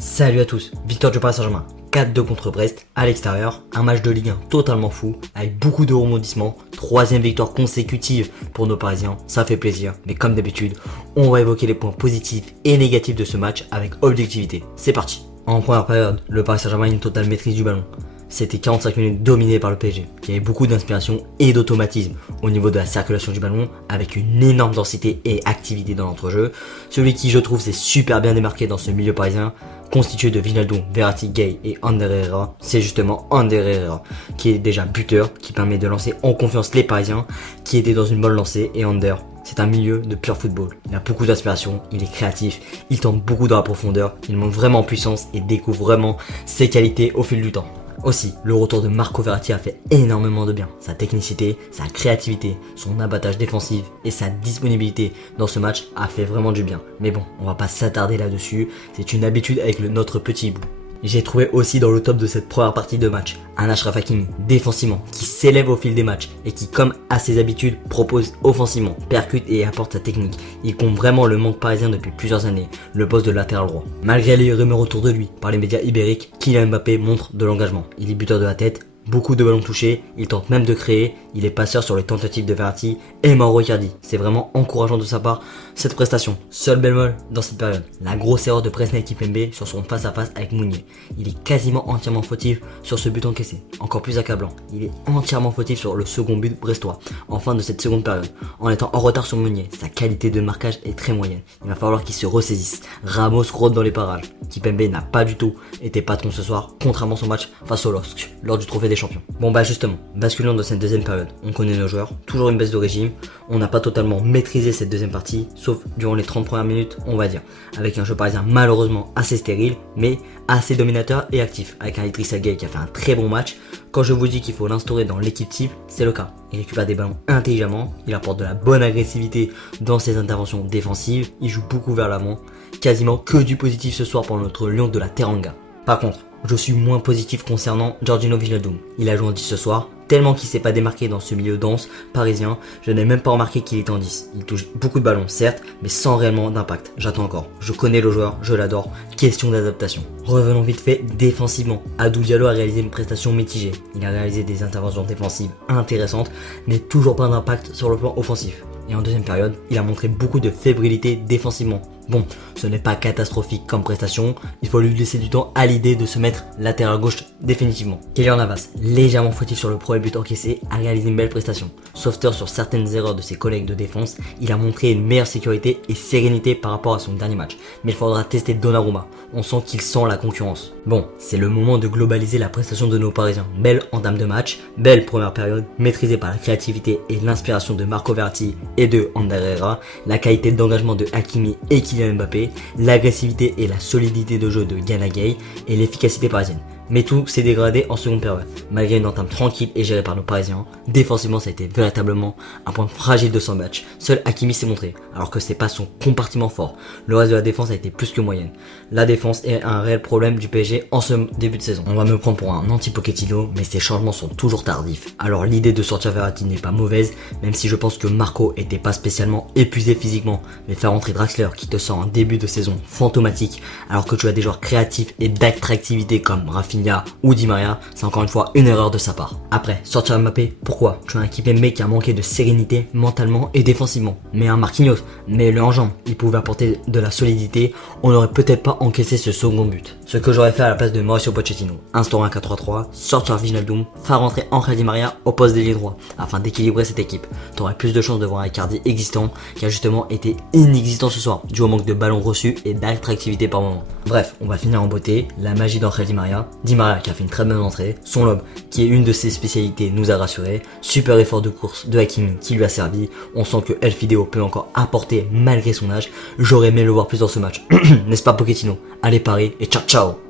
Salut à tous, victoire du Paris Saint-Germain, 4-2 contre Brest, à l'extérieur, un match de Ligue 1 totalement fou, avec beaucoup de rebondissements, troisième victoire consécutive pour nos Parisiens, ça fait plaisir, mais comme d'habitude, on va évoquer les points positifs et négatifs de ce match avec objectivité, c'est parti. En première période, le Paris Saint-Germain a une totale maîtrise du ballon. C'était 45 minutes dominées par le PSG, qui avait beaucoup d'inspiration et d'automatisme au niveau de la circulation du ballon, avec une énorme densité et activité dans l'entrejeu. Celui qui, je trouve, s'est super bien démarqué dans ce milieu parisien, constitué de Wijnaldum, Verratti, Gueye et Ander Herrera, c'est justement Ander Herrera, qui est déjà buteur, qui permet de lancer en confiance les Parisiens, qui étaient dans une bonne lancée, et Ander, c'est un milieu de pur football. Il a beaucoup d'inspiration, il est créatif, il tente beaucoup dans la profondeur, il monte vraiment en puissance et découvre vraiment ses qualités au fil du temps. Aussi, le retour de Marco Verratti a fait énormément de bien. Sa technicité, sa créativité, son abattage défensif et sa disponibilité dans ce match a fait vraiment du bien. Mais bon, on va pas s'attarder là-dessus, c'est une habitude avec notre petit hibou. J'ai trouvé aussi dans le top de cette première partie de match un Achraf Hakimi défensivement qui s'élève au fil des matchs et qui, comme à ses habitudes, propose offensivement, percute et apporte sa technique. Il compte vraiment le manque parisien depuis plusieurs années, le poste de latéral droit. Malgré les rumeurs autour de lui par les médias ibériques, Kylian Mbappé montre de l'engagement. Il est buteur de la tête, beaucoup de ballons touchés, il tente même de créer, il est passeur sur les tentatives de Verratti et Mauro Icardi. C'est vraiment encourageant de sa part cette prestation. Seul bémol dans cette période, la grosse erreur de Presnel Kimpembe sur son face-à-face avec Meunier. Il est quasiment entièrement fautif sur ce but encaissé. Encore plus accablant, il est entièrement fautif sur le second but brestois en fin de cette seconde période. En étant en retard sur Meunier, sa qualité de marquage est très moyenne. Il va falloir qu'il se ressaisisse. Ramos rôde dans les parages. Kimpembe n'a pas du tout été patron ce soir, contrairement à son match face au LOSC lors du trophée des champions. Bon bah justement, basculons dans cette deuxième période. On connaît nos joueurs, toujours une baisse de régime. On n'a pas totalement maîtrisé cette deuxième partie, sauf durant les 30 premières minutes, on va dire. Avec un jeu parisien malheureusement assez stérile, mais assez dominateur et actif. Avec un Idrissa Gueye qui a fait un très bon match. Quand je vous dis qu'il faut l'instaurer dans l'équipe type, c'est le cas. Il récupère des ballons intelligemment, il apporte de la bonne agressivité dans ses interventions défensives, il joue beaucoup vers l'avant. Quasiment que du positif ce soir pour notre lion de la Teranga. Par contre, je suis moins positif concernant Georginio Wijnaldum. Il a joué en 10 ce soir, tellement qu'il s'est pas démarqué dans ce milieu dense parisien, je n'ai même pas remarqué qu'il était en 10. Il touche beaucoup de ballons, certes, mais sans réellement d'impact. J'attends encore. Je connais le joueur, je l'adore. Question d'adaptation. Revenons vite fait défensivement. Abdou Diallo a réalisé une prestation mitigée. Il a réalisé des interventions défensives intéressantes, mais toujours pas d'impact sur le plan offensif. Et en deuxième période, il a montré beaucoup de fébrilité défensivement. Bon, ce n'est pas catastrophique comme prestation, il faut lui laisser du temps à l'idée de se mettre latéral gauche définitivement. Kylian Navas, légèrement fautif sur le premier but encaissé, a réalisé une belle prestation. Sauveteur sur certaines erreurs de ses collègues de défense, il a montré une meilleure sécurité et sérénité par rapport à son dernier match. Mais il faudra tester Donnarumma, on sent qu'il sent la concurrence. Bon, c'est le moment de globaliser la prestation de nos Parisiens. Belle entame de match, belle première période, maîtrisée par la créativité et l'inspiration de Marco Verratti et de Ander Herrera, la qualité d'engagement de Hakimi et Kylian Mbappé, l'agressivité et la solidité de jeu de Gana Gueye et l'efficacité parisienne. Mais tout s'est dégradé en seconde période. Malgré une entame tranquille et gérée par nos Parisiens, défensivement ça a été véritablement un point fragile de son match. Seul Hakimi s'est montré, alors que c'est pas son compartiment fort. Le reste de la défense a été plus que moyenne. La défense est un réel problème du PSG en ce début de saison. On va me prendre pour un anti-Pochettino, mais ces changements sont toujours tardifs. Alors l'idée de sortir Verratti n'est pas mauvaise, même si je pense que Marco était pas spécialement épuisé physiquement. Mais faire entrer Draxler qui te sort un début de saison fantomatique, alors que tu as des joueurs créatifs et d'attractivité comme Rafinha ou Di Maria, c'est encore une fois une erreur de sa part. Après, sortir Mbappé, pourquoi? Tu as un Kimpembe qui a manqué de sérénité mentalement et défensivement. Mais un Marquinhos, mets-le en jambe, il pouvait apporter de la solidité, on n'aurait peut-être pas encaissé ce second but. Ce que j'aurais fait à la place de Mauricio Pochettino, instaurer un 4-3-3, sortir Wijnaldum, faire rentrer Angel Di Maria au poste d'ailier droit, afin d'équilibrer cette équipe. Tu aurais plus de chances de voir un Icardi existant, qui a justement été inexistant ce soir, dû au manque de ballons reçus et d'attractivité par moment. Bref, on va finir en beauté, la magie d'Angel Di Maria. Di Maria qui a fait une très bonne entrée, son lob qui est une de ses spécialités nous a rassuré, super effort de course de Hakimi qui lui a servi, on sent que El Fideo peut encore apporter malgré son âge, j'aurais aimé le voir plus dans ce match, n'est-ce pas Pochettino? Allez Paris et ciao ciao.